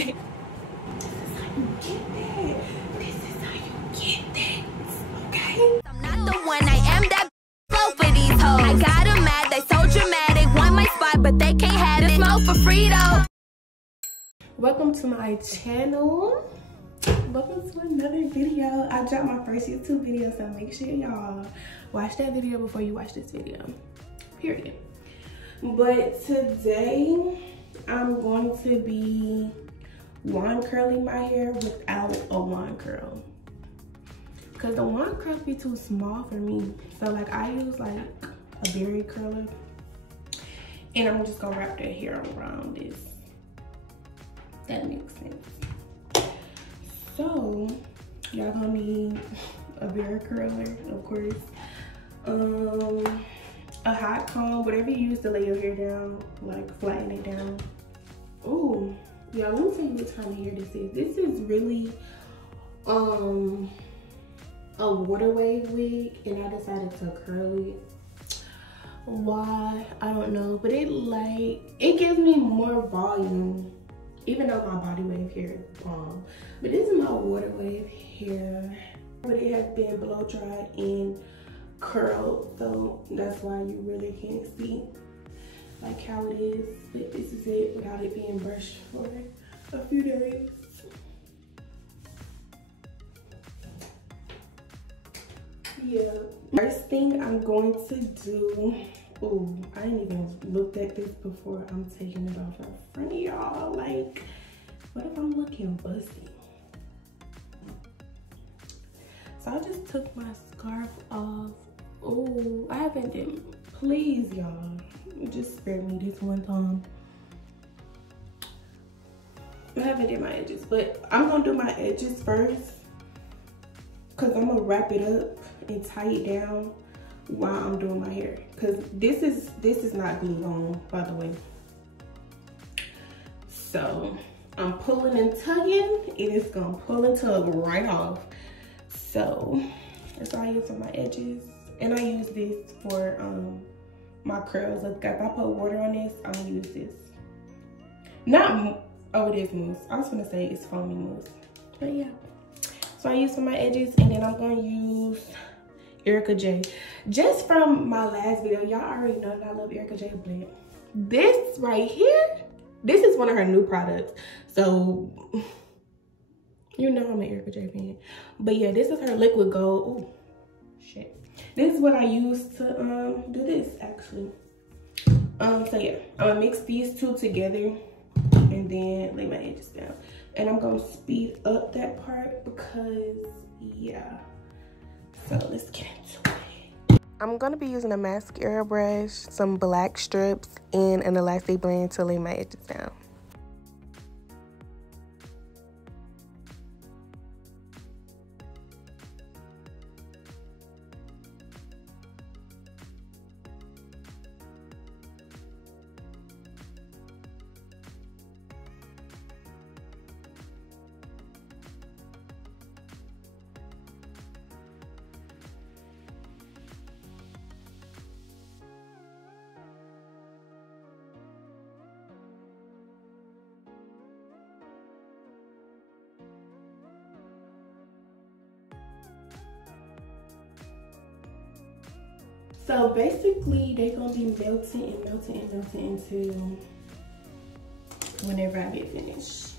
This is how you get that. Okay? I'm not the one, I am that flow for these hoes. I got them mad, they so dramatic. Want my spot, but they can't have it. Smoke for free though. Welcome to my channel. Welcome to another video. I dropped my first YouTube video, so make sure y'all watch that video before you watch this video. Period. But today I'm going to be wand curling my hair without a wand curl, because the wand curl be too small for me. So like I use like a berry curler, and I'm just gonna wrap that hair around this. That makes sense. So y'all gonna need a berry curler, of course, a hot comb, whatever you use to lay your hair down, like flatten it down. Ooh, y'all, let me tell you what kind of hair this is. This is really a water wave wig, and I decided to curl it. Why? I don't know, but it gives me more volume, even though my body wave hair is bomb. But this is my water wave hair, but it has been blow dried and curled, so that's why you really can't see like how it is. But this is it without it being brushed for a few days. Yeah. First thing I'm going to do, ooh, I ain't even looked at this before I'm taking it off in front of y'all. Like, what if I'm looking busty? So I just took my scarf off. Oh, I haven't done, please y'all, just spare me this one time. I haven't did my edges, but I'm gonna do my edges first, because I'm gonna wrap it up and tie it down while I'm doing my hair, because this is not glued on, by the way. So I'm pulling and tugging, and it's gonna pull and tug right off. So that's what I use for my edges, and I use this for my curls. Like if I put water on this, I'm gonna use this. Not, oh, it is mousse. I was gonna say it's foamy mousse, but yeah. So I use for my edges, and then I'm gonna use Erica J. Just from my last video, y'all already know that I love Erica J blend. This right here, this is one of her new products. So you know I'm an Erica J fan. But yeah, this is her liquid gold. Oh shit. This is what I use to do this actually. So yeah, I'm gonna mix these two together and then lay my edges down. And I'm gonna speed up that part because yeah. So let's get into it. I'm gonna be using a mascara brush, some black strips, and an elastic band to lay my edges down. So basically, they're gonna be melting and melting and melting until whenever I get finished.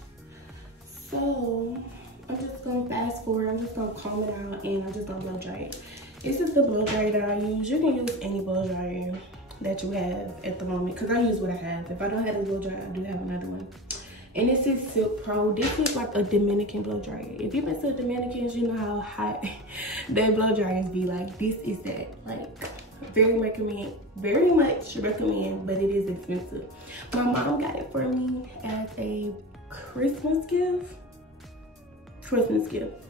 So I'm just gonna fast forward. I'm just gonna comb it out, and I'm just gonna blow dry it. This is the blow dryer that I use. You can use any blow dryer that you have at the moment, because I use what I have. If I don't have this blow dryer, I do have another one. And this is Silk Pro. This is like a Dominican blow dryer. If you've been to the Dominicans, you know how hot their blow dryers be. Like, this is that. Like, very much recommend, but it is expensive. My mom got it for me as a Christmas gift.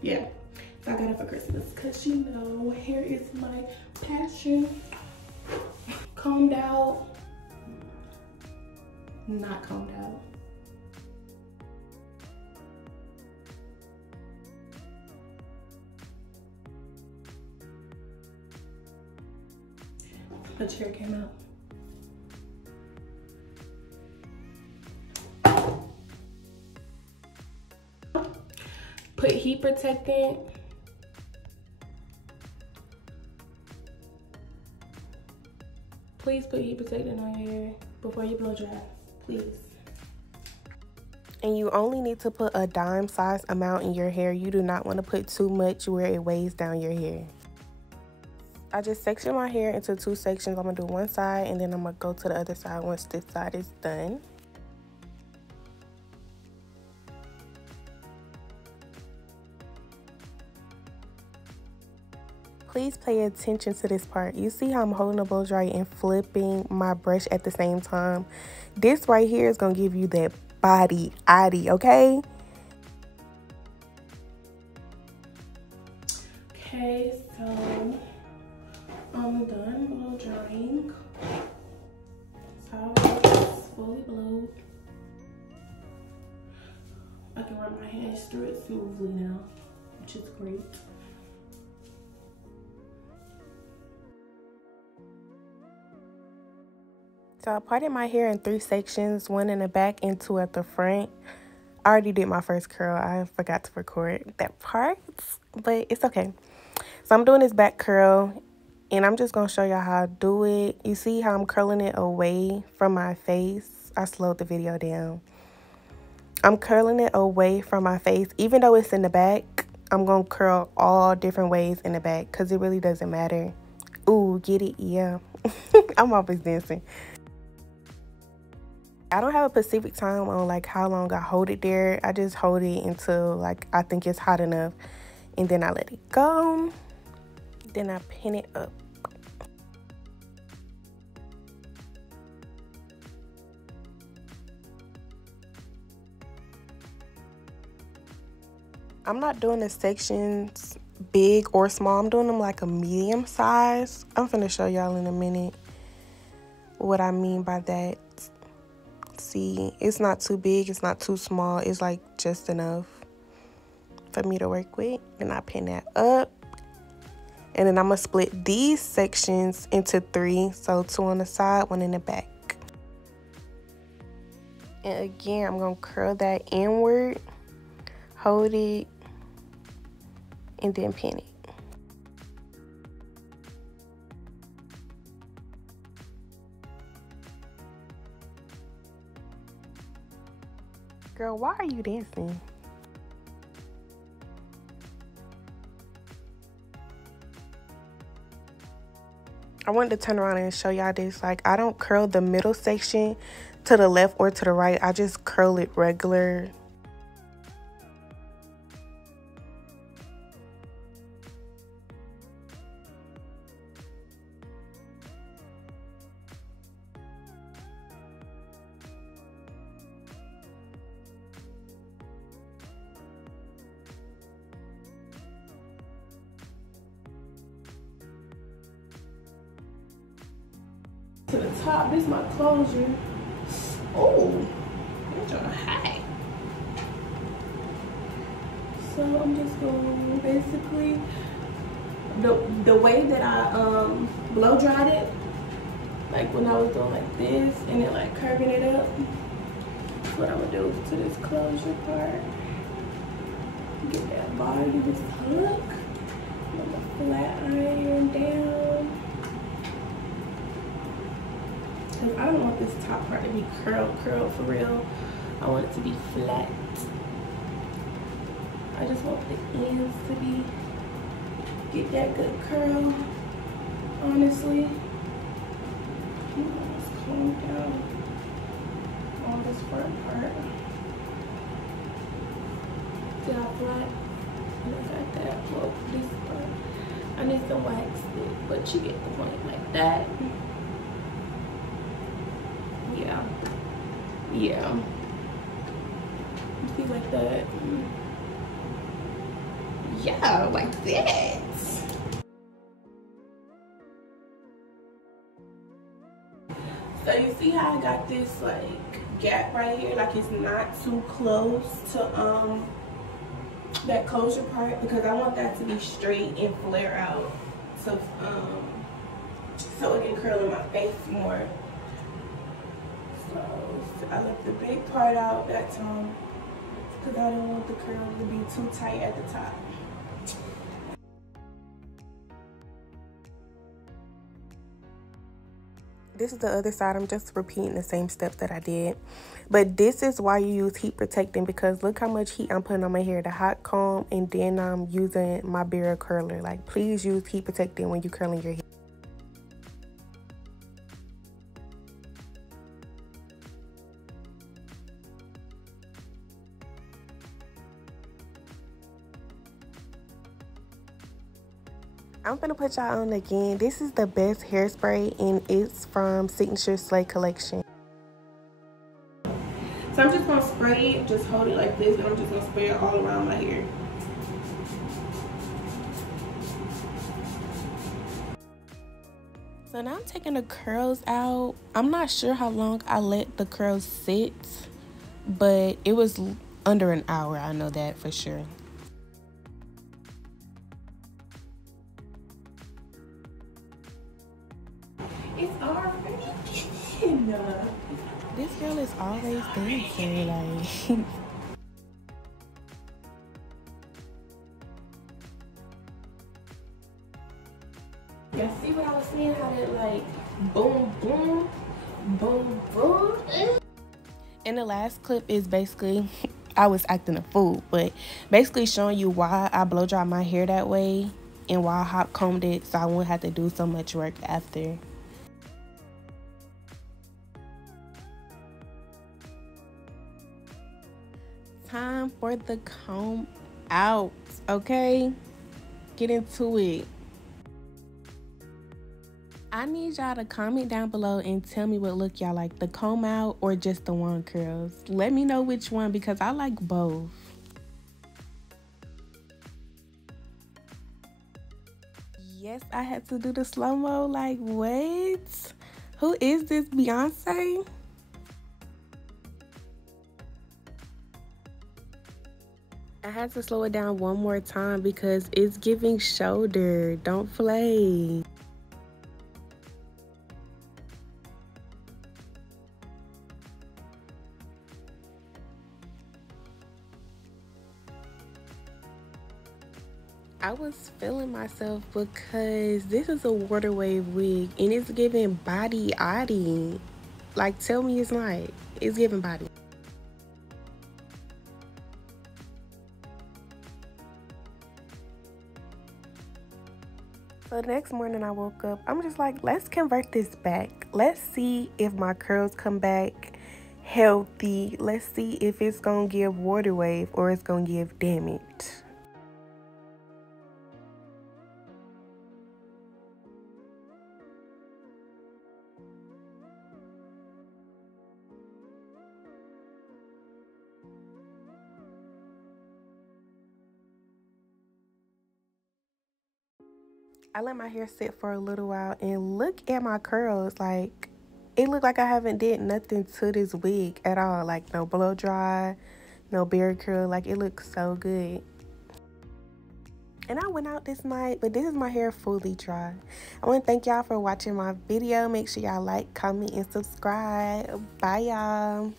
Yeah. So I got it for Christmas, because you know, hair is my passion. Combed out, not combed out. A chair came out. heat protectant. Please put heat protectant on your hair before you blow dry, please. And you only need to put a dime size amount in your hair. You do not want to put too much where it weighs down your hair. I just sectioned my hair into 2 sections. I'm going to do one side and then I'm going to go to the other side once this side is done. Please pay attention to this part. You see how I'm holding the blow dry and flipping my brush at the same time? This right here is going to give you that body addy, okay? Okay, so I'm done blow drying. So it's fully blowed. I can run my hands through it smoothly now, which is great. So I parted my hair in 3 sections, 1 in the back and 2 at the front. I already did my first curl. I forgot to record that part, but it's okay. So I'm doing this back curl and I'm just going to show y'all how I do it. You see how I'm curling it away from my face? I slowed the video down. I'm curling it away from my face. Even though it's in the back, I'm going to curl all different ways in the back because it really doesn't matter. Ooh, get it? Yeah. I'm always dancing. I don't have a specific time on like how long I hold it there. I just hold it until like I think it's hot enough and then I let it go. Then I pin it up. I'm not doing the sections big or small. I'm doing them like a medium size. I'm finna show y'all in a minute what I mean by that. See, it's not too big, it's not too small, it's like just enough for me to work with. And I pin that up and then I'm gonna split these sections into 3, so 2 on the side, 1 in the back. And again, I'm gonna curl that inward, hold it, and then pin it. Girl, why are you dancing? I wanted to turn around and show y'all this. Like, I don't curl the middle section to the left or to the right. I just curl it regular. To the top, this is my closure. Oh, it's on high. So I'm just going basically the way that I blow dried it, like when I was doing like this and then like curving it up. That's what I'm gonna do to this closure part. Get that bar, get this hook. I'm gonna flat iron down. I don't want this top part to be curled for real. I want it to be flat. I just want the ends to be, get that good curl, honestly. Let's calm down on this front part. See how flat? Look at that. Well, this part, I need to wax it, but you get the point like that. Yeah. See, like that. Yeah, like that. So you see how I got this like gap right here? Like it's not too close to that closure part because I want that to be straight and flare out. So it can curl in my face more. So I left the big part out that time. because I don't want the curls to be too tight at the top. This is the other side. I'm just repeating the same steps that I did. But this is why you use heat protecting, because look how much heat I'm putting on my hair. The hot comb, and then I'm using my barrel curler. Like, please use heat protecting when you're curling your hair. I'm gonna put y'all on again. This is the best hairspray, and it's from Signature Slay Collection. So I'm just gonna spray it, just hold it like this, and I'm just gonna spray it all around my hair. So now I'm taking the curls out. I'm not sure how long I let the curls sit, but it was under an hour, I know that for sure. It's already getting. This girl is always dancing, like. Y'all see what I was saying? How that like boom, boom, boom, boom. And the last clip is basically, I was acting a fool, but basically showing you why I blow dry my hair that way and why I hot combed it so I wouldn't have to do so much work after. Time for the comb out, okay? Get into it. I need y'all to comment down below and tell me what look y'all like, the comb out or just the wand curls. Let me know which one, because I like both. Yes, I had to do the slow-mo. Like, what? Who is this, Beyonce? I had to slow it down one more time because it's giving shoulder. Don't flay. I was feeling myself because this is a water wave wig and it's giving body oddy. Like, tell me it's not. It's giving body. So the next morning I woke up, I'm just like, let's convert this back. Let's see if my curls come back healthy. Let's see if it's gonna give water wave or it's gonna give damage. I let my hair sit for a little while and look at my curls. Like, it looked like I haven't did nothing to this wig at all. Like, no blow dry, no beard curl. Like, it looks so good. And I went out this night, but this is my hair fully dry. I want to thank y'all for watching my video. Make sure y'all like, comment, and subscribe. Bye, y'all.